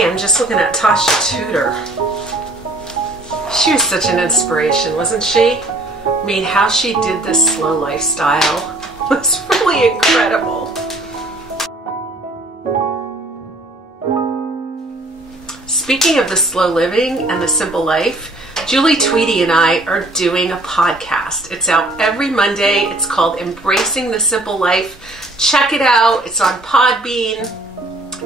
Today I'm just looking at Tasha Tudor. She was such an inspiration, wasn't she? I mean, how she did this slow lifestyle was really incredible. Speaking of the slow living and the simple life, Julie Tweedy and I are doing a podcast. It's out every Monday. It's called Embracing the Simple Life. Check it out. It's on Podbean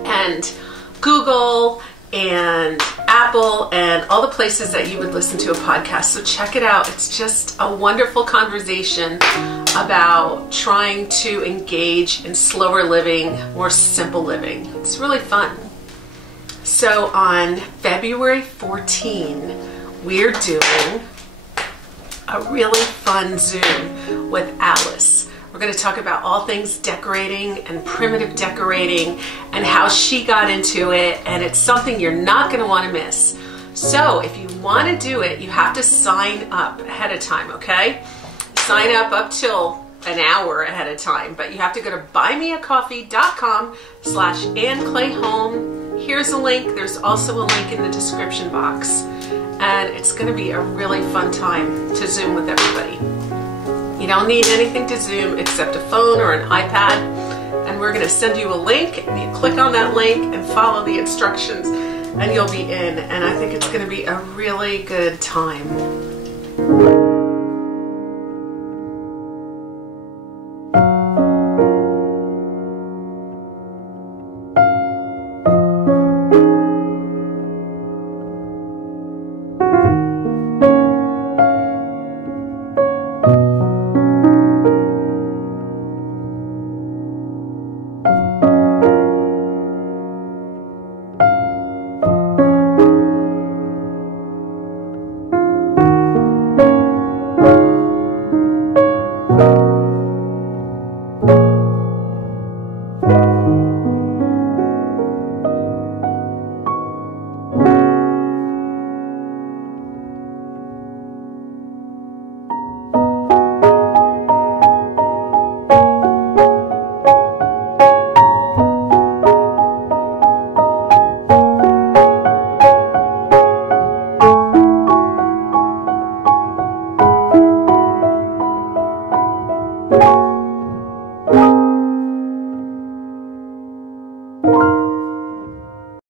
and Google and Apple and all the places that you would listen to a podcast. So check it out. It's just a wonderful conversation about trying to engage in slower living, more simple living. It's really fun. So on February 14, we're doing a really fun Zoom with Alice. We're going to talk about all things decorating and primitive decorating and how she got into it, and it's something you're not going to want to miss. So if you want to do it, you have to sign up ahead of time, okay? Sign up till an hour ahead of time, but you have to go to buymeacoffee.com/AnnClayHome. Here's a link. There's also a link in the description box, and it's going to be a really fun time to Zoom with everybody. You don't need anything to Zoom except a phone or an iPad, and we're going to send you a link, and you click on that link and follow the instructions, and you'll be in, and I think it's going to be a really good time.